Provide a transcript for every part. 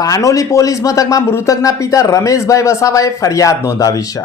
Panoli police મથકમાં મૃતકના પિતા રમેશભાઈ વસાવાએ ફરિયાદ નોંધાવી છે,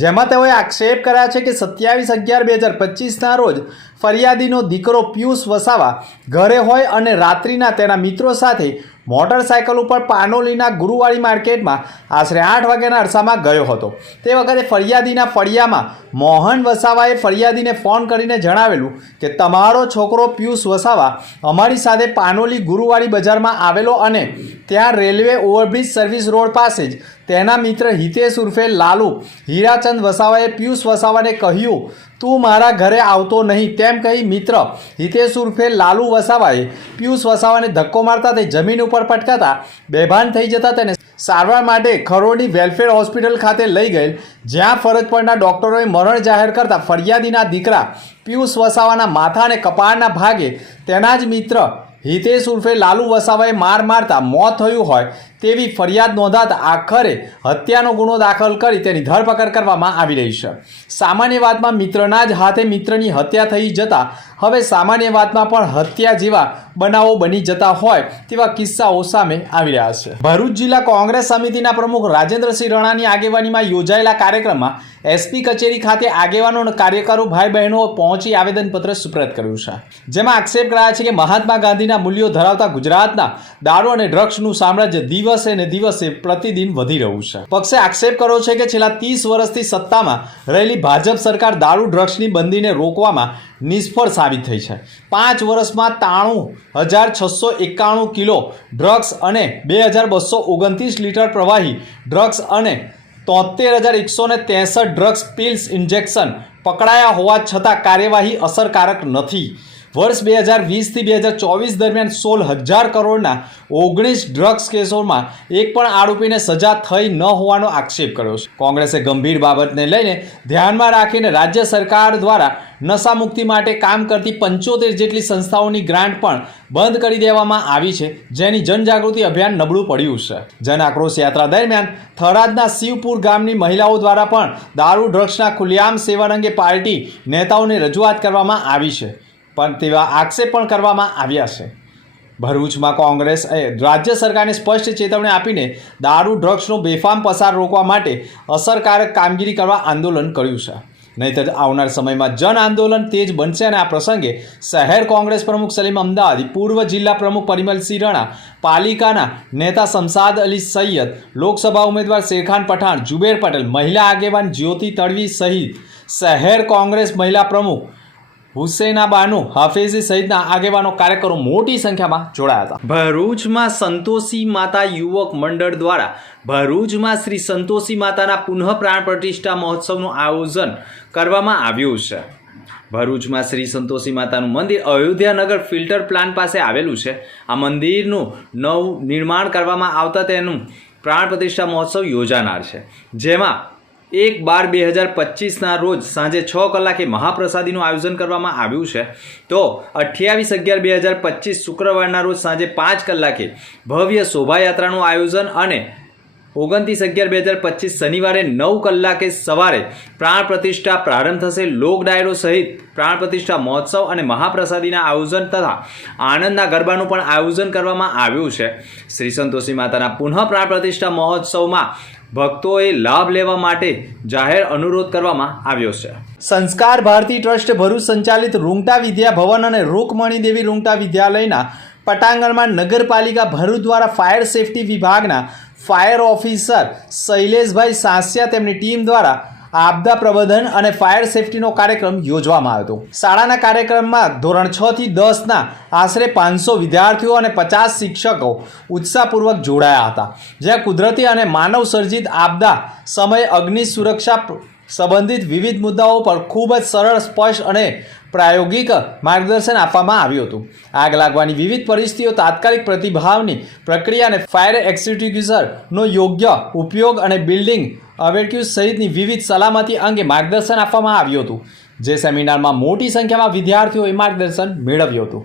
જેમાં તેઓએ આક્ષેપ કર્યા છે કે 27/11/2025ના રોજ ફરિયાદીનો દીકરો પિયુષ વસાવા ઘરે હોય અને રાત્રિના તેના મિત્રો સાથે મોટરસાયકલ ઉપર પાનોલીના ગુરુવાડી માર્કેટમાં આશરે 8 વાગ્યાના અરસામાં ગયો હતો। તે વખતે ફરિયાદીના ફળિયામાં મોહન વસાવાએ ફરિયાદીને ફોન કરીને જણાવેલું કે તમારો છોકરો પિયુષ વસાવા અમારી સાથે પાનોલી ગુરુવાડી બજારમાં આવેલો અને ત્યાં રેલવે ઓવરબ્રિજ સર્વિસ રોડ પાસે જ તેના મિત્ર હિતેશ ઉર્ફે લાલુ હીરાચંદ વસાવાએ પિયુષ વસાવાને કહ્યું તું મારા ઘરે આવતો નહીં તેમ કહી મિત્ર હિતેશ ઉર્ફે લાલુ વસાવાએ પિયુષ વસાવાને ધક્કો મારતા તે જમીન ઉપર પટકાતા બેભાન થઈ જતા તેને સારવાર માટે ખરોડી વેલફેર હોસ્પિટલ ખાતે લઈ ગયેલ, જ્યાં ફરજ પરના ડૉક્ટરોએ મરણ જાહેર કરતા ફરિયાદીના દીકરા પિયુષ વસાવાના માથા અને કપાળના ભાગે તેના જ મિત્ર હિતેશ ઉર્ફે લાલુ વસાવાએ માર મારતા મોત થયું હોય તેવી ફરિયાદ નોંધાતા આખરે હત્યાનો ગુનો દાખલ કરી તેની ધરપકડ કરવામાં આવી રહી છે। સામાન્ય વાતમાં મિત્રના જ હાથે મિત્રની હત્યા થઈ જતા હવે સામાન્ય વાતમાં પણ હત્યા જેવા બનાવો બની જતા હોય તેવા કિસ્સાઓ સામે આવી રહ્યા છે। ભરૂચ જિલ્લા કોંગ્રેસ સમિતિના પ્રમુખ રાજેન્દ્રસિંહ રણાની આગેવાનીમાં યોજાયેલા કાર્યક્રમમાં એસપી કચેરી ખાતે આગેવાનો અને કાર્યકરો ભાઈ બહેનો પહોંચી આવેદનપત્ર સુપ્રત કર્યું છે, જેમાં આક્ષેપ કરાયા છે કે મહાત્મા ગાંધીના મૂલ્યો ધરાવતા ગુજરાતના દારૂ અને ડ્રગ્સનું સામ્રાજ્ય દિવસે ને દિવસે પ્રતિદિન વધી રહ્યું છે। પક્ષે આક્ષેપ કર્યો છે કે છેલ્લા 30 વર્ષથી સત્તામાં રહેલી ભાજપ સરકાર દારૂ ડ્રગ્સની બંદીને રોકવામાં નિષ્ફળ સાબિત થઈ છે। 5 વર્ષમાં 93,691 કિલો ડ્રગ્સ અને 2,229 લીટર પ્રવાહી ડ્રગ્સ અને 73,163 ડ્રગ્સ પિલ્સ ઇન્જેક્શન પકડાયા હોવા છતાં કાર્યવાહી અસરકારક નથી। વર્ષ 2020થી 2024 દરમિયાન 16,000 કરોડના 19 ડ્રગ્સ કેસોમાં એક પણ આરોપીને સજા થઈ ન હોવાનો આક્ષેપ કર્યો છે। કોંગ્રેસે ગંભીર બાબતને લઈને ધ્યાનમાં રાખીને રાજ્ય સરકાર દ્વારા નશામુક્તિ માટે કામ કરતી 75 જેટલી સંસ્થાઓની ગ્રાન્ટ પણ બંધ કરી દેવામાં આવી છે, જેની જનજાગૃતિ અભિયાન નબળું પડ્યું છે। જન આક્રોશ યાત્રા દરમિયાન થરાદના શિવપુર ગામની મહિલાઓ દ્વારા પણ દારૂ ડ્રગ્સના ખુલ્લેઆમ સેવન અંગે પાર્ટી નેતાઓને રજૂઆત કરવામાં આવી છે, પણ તેવા આક્ષેપ પણ કરવામાં આવ્યા છે। ભરૂચમાં કોંગ્રેસે રાજ્ય સરકારને સ્પષ્ટ ચેતવણી આપીને દારૂ ડ્રગ્સનો બેફામ પસાર રોકવા માટે અસરકારક કામગીરી કરવા આંદોલન કર્યું છે, નહીંતર આવનાર સમયમાં જન આંદોલન તેજ બનશે। અને આ પ્રસંગે શહેર કોંગ્રેસ પ્રમુખ સલીમ અમદાવાદી, પૂર્વ જિલ્લા પ્રમુખ પરિમલસિંહ રણા, પાલિકાના નેતા શમશાદ અલી સૈયદ, લોકસભા ઉમેદવાર શેરખાન પઠાણ, જુબેર પટેલ, મહિલા આગેવાન જ્યોતિ તડવી સહિત શહેર કોંગ્રેસ મહિલા પ્રમુખ હુસૈના બાનુ હાફિઝી સહિતના આગેવાનો કાર્યકરો મોટી સંખ્યામાં જોડાયા હતા। ભરૂચમાં સંતોષી માતા યુવક મંડળ દ્વારા ભરૂચમાં શ્રી સંતોષી માતાના પુનઃ પ્રાણ પ્રતિષ્ઠા મહોત્સવનું આયોજન કરવામાં આવ્યું છે। ભરૂચમાં શ્રી સંતોષી માતાનું મંદિર અયોધ્યાનગર ફિલ્ટર પ્લાન્ટ પાસે આવેલું છે। આ મંદિરનું નવું નિર્માણ કરવામાં આવતા તેનું પ્રાણ પ્રતિષ્ઠા મહોત્સવ યોજાનાર છે, જેમાં 1/12/2025ના રોજ સાંજે 6 કલાકે મહાપ્રસાદીનું આયોજન કરવામાં આવ્યું છે, તો 28/11/2025 શુક્રવારના રોજ સાંજે 5 કલાકે ભવ્ય શોભાયાત્રાનું આયોજન અને 29/11/2025 શનિવારે 9 કલાકે સવારે પ્રાણ પ્રતિષ્ઠા પ્રારંભ થશે। લોક ડાયરો સહિત પ્રાણ પ્રતિષ્ઠા મહોત્સવ અને મહાપ્રસાદીના આયોજન તથા આનંદના ગરબાનું પણ આયોજન કરવામાં આવ્યું છે। શ્રી સંતોષી માતાના પુનઃ પ્રાણ પ્રતિષ્ઠા મહોત્સવમાં ભક્તોએ લાભ લેવા માટે જાહેર અનુરોધ કરવામાં આવ્યો છે। સંસ્કાર ભારતી ટ્રસ્ટ ભરૂચ સંચાલિત રૂંગટા વિદ્યા ભવન અને રૂકમણી દેવી રૂંગટા વિદ્યાલયના પટાંગણમાં નગરપાલિકા ભરૂચ દ્વારા ફાયર સેફટી વિભાગના ફાયર ઓફિસર શૈલેષભાઈ સાસિયા તેમની ટીમ દ્વારા આપદા પ્રબંધન અને ફાયર સેફટીનો કાર્યક્રમ યોજવામાં આવ્યો હતો। શાળાના કાર્યક્રમમાં ધોરણ 6 થી 10ના આશરે 500 વિદ્યાર્થીઓ અને 50 શિક્ષકો ઉત્સાહપૂર્વક જોડાયા હતા, જ્યાં કુદરતી અને માનવ સર્જિત આપદા સમયે અગ્નિ સુરક્ષા સંબંધિત વિવિધ મુદ્દાઓ પર ખૂબ જ સરળ, સ્પષ્ટ અને પ્રાયોગિક માર્ગદર્શન આપવામાં આવ્યું હતું। આગ લાગવાની વિવિધ પરિસ્થિતિઓ, તાત્કાલિક પ્રતિભાવની પ્રક્રિયા અને ફાયર એક્સટિંગ્વિશરનો યોગ્ય ઉપયોગ અને બિલ્ડિંગ અવેક્યુઝ સહિતની વિવિધ સલામતી અંગે માર્ગદર્શન આપવામાં આવ્યું હતું, જે સેમિનારમાં મોટી સંખ્યામાં વિદ્યાર્થીઓએ માર્ગદર્શન મેળવ્યું હતું।